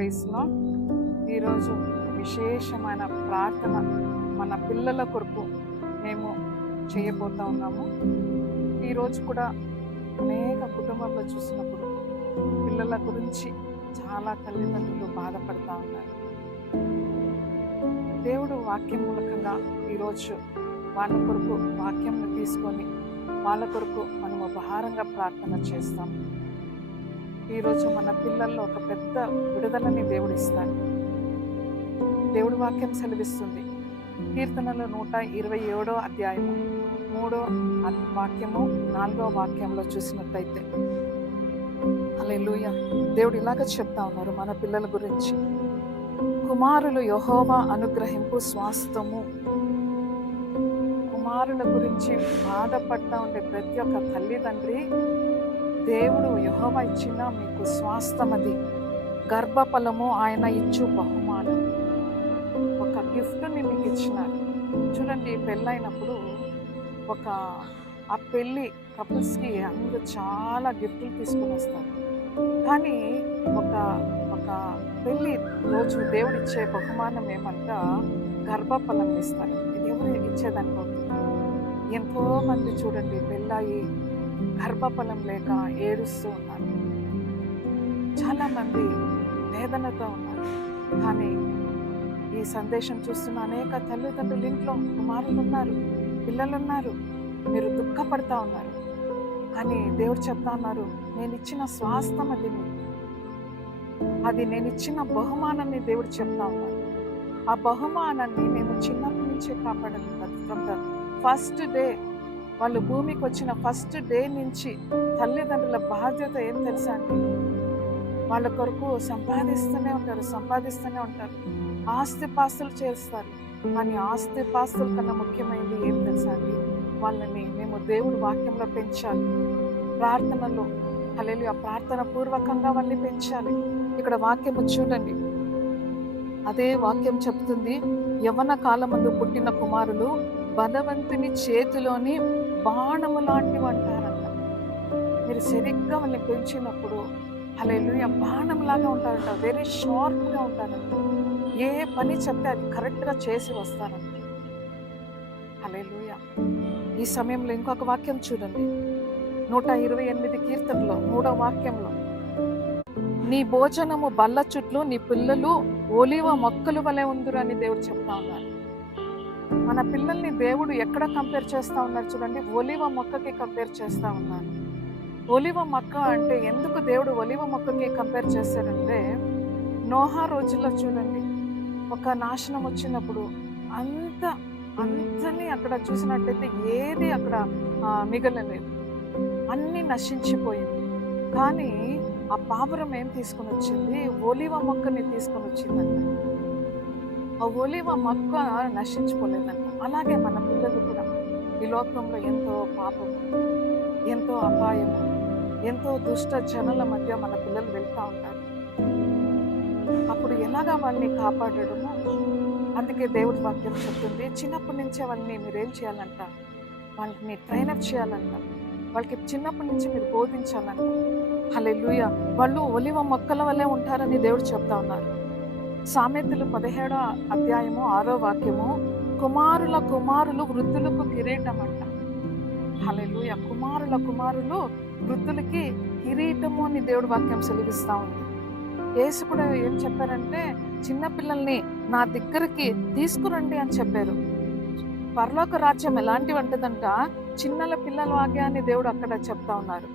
ప్రైజ్లో ఈరోజు విశేషమైన ప్రార్థన మన పిల్లల కొరకు మేము చేయబోతా ఉన్నాము. ఈరోజు కూడా అనేక కుటుంబంలో చూసినప్పుడు పిల్లల గురించి చాలా తల్లిదండ్రులు బాధపడతా ఉన్నారు. దేవుడు వాక్యం మూలకంగా ఈరోజు వాళ్ళ కొరకు వాక్యంను తీసుకొని వాళ్ళ కొరకు మనము భారంగా ప్రార్థన చేస్తాం. ఈరోజు మన పిల్లల్లో ఒక పెద్ద విడుదలని దేవుడు ఇస్తాడు. దేవుడు వాక్యం సెలవిస్తుంది. కీర్తనలో 127 అధ్యాయము 3వ వాక్యము 4వ వాక్యంలో చూసినట్టయితే హల్లెలూయా, దేవుడు ఇలాగ చెప్తా ఉన్నారు మన పిల్లల గురించి. కుమారులు యెహోవా అనుగ్రహింపు స్వాస్థ్యము. కుమారుల గురించి బాధపడతా ఉండే ప్రతి ఒక్క తల్లిదండ్రి, దేవుడు యెహోవా ఇచ్చిన మీకు స్వాస్థ్యమది, గర్భఫలము ఆయన ఇచ్చు బహుమానం. ఒక గిఫ్ట్ని మీకు ఇచ్చినారు. చూడండి, పెళ్ళైనప్పుడు ఆ పెళ్ళి కపుల్స్కి అందరూ చాలా గిఫ్ట్లు తీసుకుని వస్తారు. కానీ ఒక పెళ్ళి రోజు దేవుడు ఇచ్చే బహుమానం ఏమంటా గర్భఫలం ఇస్తారు. ఇది ఎవరు ఇచ్చేదనుకోండి. ఎంతోమంది చూడండి పెళ్ళయి గర్భఫలం లేక ఏడుస్తూ ఉన్నారు. చాలామంది వేదనతో ఉన్నారు. కానీ ఈ సందేశం చూస్తున్న అనేక తల్లిదండ్రులు ఇంట్లో కుమారులు ఉన్నారు, పిల్లలు ఉన్నారు. మీరు దుఃఖపడతా ఉన్నారు. కానీ దేవుడు చెప్తా ఉన్నారు, నేను ఇచ్చిన స్వాస్థ్యం అది నేను ఇచ్చిన బహుమానాన్ని దేవుడు చెప్తా ఉన్నారు. ఆ బహుమానాన్ని మేము చిన్నప్పటి నుంచే కాపాడాలి. ఫ్రమ్ ద ఫస్ట్ డే, వాళ్ళు భూమికి వచ్చిన ఫస్ట్ డే నుంచి తల్లిదండ్రుల బాధ్యత ఏం తెలుసా అండి? వాళ్ళ కొరకు సంపాదిస్తూనే ఉంటారు. ఆస్తిపాస్తులు చేస్తారు. కానీ ఆస్తిపాస్తుల కన్నా ముఖ్యమైనది ఏం తెలుసా అండి? వాళ్ళని మేము దేవుడి వాక్యంలో పెంచాలి. ప్రార్థనలో హల్లెలూయా, ప్రార్థన పూర్వకంగా వాళ్ళని పెంచాలి. ఇక్కడ వాక్యము చూడండి, అదే వాక్యం చెప్తుంది, యవ్వన కాలమందు పుట్టిన కుమారులు బలవంతుని చేతిలోని బాణము లాంటివి అంటారంట. మీరు సరిగ్గా వాళ్ళని పెంచినప్పుడు హల్లెలూయా బాణంలాగా ఉంటారంట. వెరీ షార్ప్గా ఉంటారంట. ఏ పని చెప్తే అది కరెక్ట్గా చేసి వస్తారంట. హల్లెలూయా. ఈ సమయంలో ఇంకొక వాక్యం చూడండి, 128 కీర్తనలో 3వ వాక్యంలో, నీ భోజనము బల్ల చుట్లు, నీ పిల్లలు ఒలివ మొక్కలు వలె ఉందురు అని దేవుడు చెప్తా ఉన్నారు. మన పిల్లల్ని దేవుడు ఎక్కడ కంపేర్ చేస్తూ ఉన్నారు చూడండి? ఒలివ మొక్కకి కంపేర్ చేస్తూ ఉన్నారు. ఒలివ మొక్క అంటే ఎందుకు దేవుడు ఒలివ మొక్కకి కంపేర్ చేశారంటే, నోహా రోజుల్లో చూడండి, ఒక నాశనం వచ్చినప్పుడు అంతని అక్కడ చూసినట్టయితే ఏది అక్కడ మిగలలేదు, అన్నీ నశించిపోయింది. కానీ ఆ పావురం ఏం తీసుకొని వచ్చింది? ఒలివ మొక్కని తీసుకొని వచ్చిందంట. ఆ ఒలివ మొక్క నశించిపోలేదంట. అలాగే మన పిల్లలు కూడా ఈ లోకంలో ఎంతో పాపము, ఎంతో అపాయము, ఎంతో దుష్ట జనుల మధ్య మన పిల్లలు వెళ్తూ ఉంటారు. అప్పుడు ఎలాగా వాళ్ళని కాపాడడము? అందుకే దేవుడి వాక్యం చెప్తుంది, చిన్నప్పటి నుంచే వాళ్ళని మీరేం చేయాలంట? వాళ్ళని ట్రైనప్ చేయాలంట. వాళ్ళకి చిన్నప్పటి నుంచి మీరు బోధించాలంట. హల్లెలూయా. వాళ్ళు ఒలివ మొక్కల వల్లే ఉంటారని దేవుడు చెప్తా ఉన్నారు. సామెతలు 17వ అధ్యాయము 6వ వాక్యము, కుమారులు వృద్ధులకు కిరీటం అంట. హల్లెలూయా. కుమారులు వృద్ధులకి కిరీటము అని దేవుడు వాక్యం సెలవిస్తూ ఉంది. యేసు కూడా ఏం చెప్పారంటే, చిన్నపిల్లల్ని నా దగ్గరికి తీసుకురండి అని చెప్పారు. పరలోక రాజ్యం ఎలాంటివి అంటదంట, చిన్నల పిల్లల వాగే అని దేవుడు అక్కడ చెప్తా ఉన్నారు.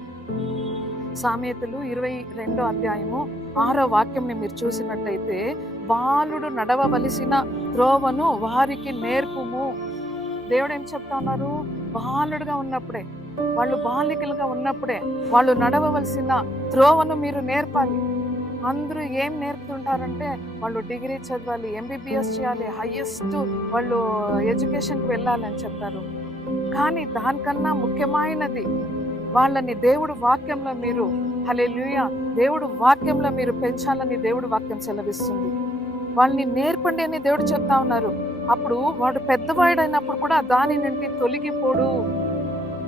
సామెతలు 22వ అధ్యాయము 6వ వాక్యంని మీరు చూసినట్టయితే, బాలుడు నడవవలసిన త్రోవను వారికి నేర్పుము. దేవుడు ఏం చెప్తా ఉన్నారు? బాలుడుగా ఉన్నప్పుడే, వాళ్ళు బాలికలుగా ఉన్నప్పుడే వాళ్ళు నడవవలసిన త్రోవను మీరు నేర్పాలి. అందరూ ఏం నేర్పుతుంటారంటే, వాళ్ళు డిగ్రీ చదవాలి, ఎంబీబీఎస్ చేయాలి, హైయెస్ట్ వాళ్ళు ఎడ్యుకేషన్కి వెళ్ళాలని చెప్తారు. కానీ దానికన్నా ముఖ్యమైనది వాళ్ళని దేవుడు వాక్యంలో మీరు హల్లెలూయా, దేవుడు వాక్యంలో మీరు పెంచాలని దేవుడు వాక్యం సెలవిస్తుంది. వాళ్ళని నేర్పండి అని దేవుడు చెప్తా ఉన్నారు. అప్పుడు వాడు పెద్దవాడైనప్పుడు కూడా దాని నుండి తొలగిపోడు.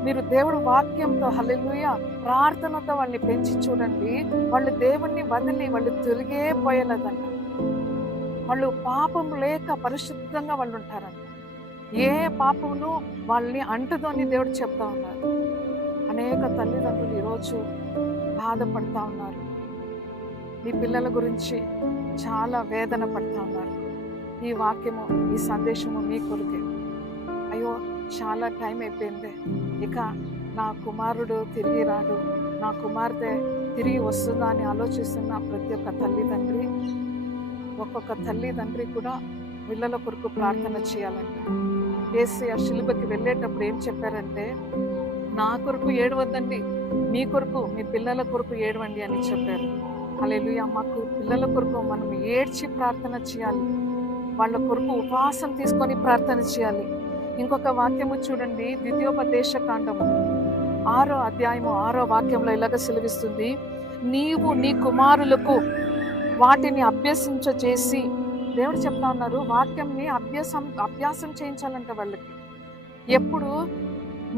మీరు దేవుడు వాక్యంతో హల్లెలూయా ప్రార్థనతో వాళ్ళని పెంచి చూడండి. వాళ్ళు దేవుణ్ణి వదిలి వాళ్ళు తిరిగే పోయలేదంట. వాళ్ళు పాపం లేక పరిశుద్ధంగా వాళ్ళు ఉంటారంట. ఏ పాపమును వాళ్ళని అంటుదని దేవుడు చెప్తా ఉన్నారు. అనేక తల్లిదండ్రులు ఈరోజు బాధపడతా ఉన్నారు. మీ పిల్లల గురించి చాలా వేదన పడతా ఉన్నారు. ఈ వాక్యము, ఈ సందేశము మీ కొరికే. అయ్యో చాలా టైం అయిపోయింది, ఇక నా కుమారుడు తిరిగి రాడు, నా కుమార్తె తిరిగి వస్తుందా అని ఆలోచిస్తున్న ప్రతి ఒక్క తల్లిదండ్రి, ఒక్కొక్క తల్లిదండ్రి కూడా పిల్లల కొరకు ప్రార్థన చేయాలంటే యేసయ్య శిలువకి వెళ్ళేటప్పుడు ఏం చెప్పారంటే, నా కొరకు ఏడవద్దండి, మీ కొరకు మీ పిల్లల కొరకు ఏడవండి అని చెప్పారు. హల్లెలూయా. మాకు పిల్లల కొరకు మనం ఏడ్చి ప్రార్థన చేయాలి, వాళ్ళ కొరకు ఉపవాసం తీసుకొని ప్రార్థన చేయాలి. ఇంకొక వాక్యము చూడండి, ద్వితీయోపదేశ కాండము 6వ అధ్యాయము 6వ వాక్యంలో ఇలాగ సెలవిస్తుంది, నీవు నీ కుమారులకు వాటిని అభ్యసించ చేసి, దేవుడు చెప్తా ఉన్నారు వాక్యంని అభ్యాసం చేయించాలంట వాళ్ళకి. ఎప్పుడు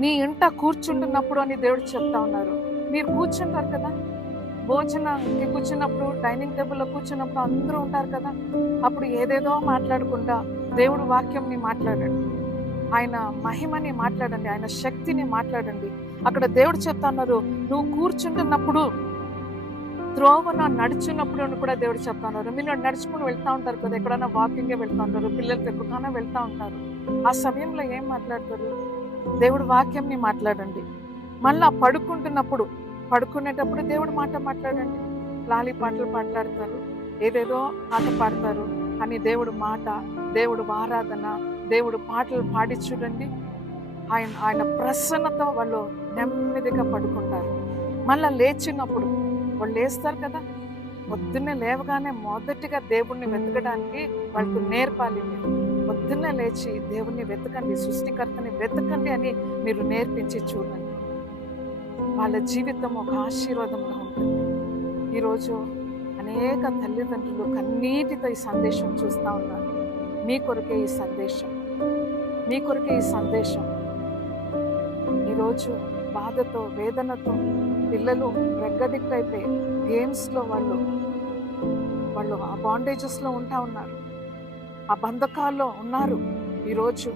నీ ఇంట కూర్చుంటున్నప్పుడు అని దేవుడు చెప్తా ఉన్నారు. మీరు కూర్చుంటారు కదా, భోజనానికి కూర్చున్నప్పుడు, డైనింగ్ టేబుల్లో కూర్చున్నప్పుడు అందరూ ఉంటారు కదా, అప్పుడు ఏదేదో మాట్లాడకుండా దేవుడు వాక్యంని మాట్లాడండి, ఆయన మహిమని మాట్లాడండి, ఆయన శక్తిని మాట్లాడండి. అక్కడ దేవుడు చెప్తా ఉన్నారు, నువ్వు కూర్చుంటున్నప్పుడు, త్రోవన నడుచున్నప్పుడు అని కూడా దేవుడు చెప్తా ఉన్నారు. మీరు నడుచుకుని వెళ్తా ఉంటారు కదా, ఎక్కడైనా వాకింగే వెళ్తా ఉంటారు, పిల్లలతో ఎక్కడికైనా వెళ్తా ఉంటారు. ఆ సమయంలో ఏం మాట్లాడతారు? దేవుడు వాక్యంని మాట్లాడండి. మళ్ళా పడుకుంటున్నప్పుడు, పడుకునేటప్పుడు దేవుడు మాట మాట్లాడండి. లాలి పాటలు మాట్లాడతారు, ఏదేదో పాట పాడతారు, కానీ దేవుడు మాట, దేవుడు ఆరాధన, దేవుడు పాటలు పాడి చూడండి, ఆయన ప్రసన్నతో వాళ్ళు నెమ్మదిగా పడుకుంటారు. మళ్ళీ లేచినప్పుడు వాళ్ళు లేస్తారు కదా, పొద్దున్నే లేవగానే మొదటిగా దేవుణ్ణి వెతకడానికి వాళ్ళకు నేర్పాలి. మీరు పొద్దున్నే లేచి దేవుణ్ణి వెతకండి, సృష్టికర్తని వెతకండి అని మీరు నేర్పించి చూడండి. వాళ్ళ జీవితం ఒక ఆశీర్వాదంగా ఉంటుంది. ఈరోజు అనేక తల్లిదండ్రులు కన్నీటితో ఈ సందేశం చూస్తూ ఉన్నారు. మీ కొరకే ఈ సందేశం, మీ కొరకే ఈ సందేశం. ఈరోజు బాధతో, వేదనతో పిల్లలు రెగ్గదిక్కైపోయి గేమ్స్లో వాళ్ళు ఆ బాండేజెస్లో ఉంటా ఉన్నారు, ఆ బంధకాల్లో ఉన్నారు. ఈరోజు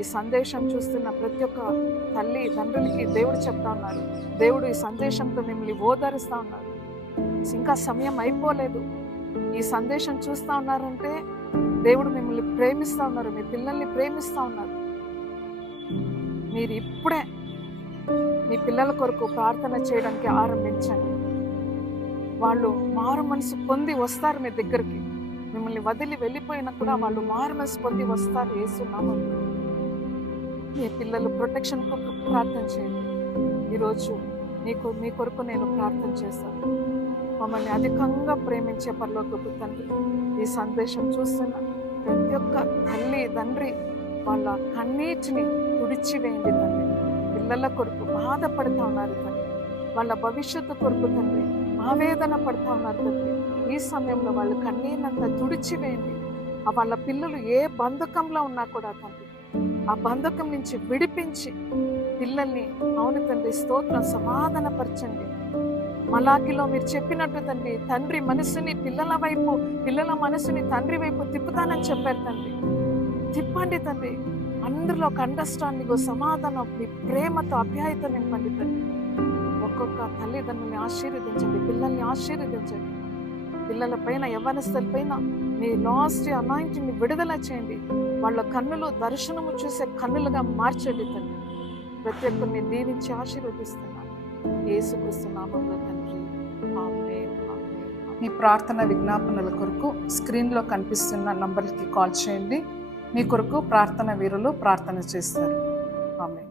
ఈ సందేశం చూస్తున్న ప్రతి ఒక్క తల్లి తండ్రులకి దేవుడు చెప్తా ఉన్నారు, దేవుడు ఈ సందేశంతో మిమ్మల్ని ఓదారుస్తూ ఉన్నారు. ఇంకా సమయం అయిపోలేదు. ఈ సందేశం చూస్తూ ఉన్నారంటే దేవుడు మిమ్మల్ని ప్రేమిస్తూ ఉన్నారు, మీ పిల్లల్ని ప్రేమిస్తూ ఉన్నారు. మీరు ఇప్పుడే మీ పిల్లల కొరకు ప్రార్థన చేయడానికి ఆరంభించండి. వాళ్ళు మారు మనసు పొంది వస్తారు మీ దగ్గరికి. మిమ్మల్ని వదిలి వెళ్ళిపోయినా కూడా వాళ్ళు మారు మనసు పొంది వస్తారు యేసు నామములో. మీ పిల్లలు ప్రొటెక్షన్ కొరకు ప్రార్థన చేయండి. ఈరోజు మీ కొరకు నేను ప్రార్థన చేస్తాను. మమ్మల్ని అధికంగా ప్రేమించే పరలోకపు తండ్రి, ఈ సందేశం చూస్తున్న ప్రతి ఒక్క తల్లి తండ్రి వాళ్ళ కన్నీటిని తుడిచివేయండి తండ్రి. పిల్లల కొరకు బాధపడుతూ ఉన్నారు తండ్రి, వాళ్ళ భవిష్యత్తు కొరకు తండ్రి ఆవేదన పడుతూ ఉన్నారు తండ్రి. ఈ సమయంలో వాళ్ళు కన్నీరంతా తుడిచివేయండి. వాళ్ళ పిల్లలు ఏ బంధకంలో ఉన్నా కూడా తండ్రి, ఆ బంధకం నుంచి విడిపించి పిల్లల్ని, అవును తండ్రి స్తోత్రం, సమాధానపరచండి. మలాకిలో మీరు చెప్పినట్టు తండ్రి, తండ్రి మనసుని పిల్లల వైపు, పిల్లల మనసుని తండ్రి వైపు తిప్పుతానని చెప్పారు తండ్రి. తిప్పండి తండ్రి, అందరిలో ఒక అండర్స్టాండింగ్, సమాధానం, మీ ప్రేమతో అభ్యాయత నింపండి తండ్రి. ఒక్కొక్క తల్లిదండ్రుల్ని ఆశీర్వదించండి, పిల్లల్ని ఆశీర్వదించండి. పిల్లల పైన, యవ్వనస్తుల పైన మీ లాస్ట్ అనాయింటింగ్ని విడుదల చేయండి. వాళ్ళ కన్నులు దర్శనము చూసే కన్నులుగా మార్చండి తండ్రి. ప్రతి ఒక్కరిని దీవించి ఆశీర్వదిస్తున్నాను యేసుక్రీస్తు నామములో తండ్రి, ఆమేన్, ఆమేన్. మీ ప్రార్థన విజ్ఞాపనల కొరకు స్క్రీన్లో కనిపిస్తున్న నంబర్కి కాల్ చేయండి. మీ కొరకు ప్రార్థన వీరులు ప్రార్థన చేస్తారు. ఆమేన్.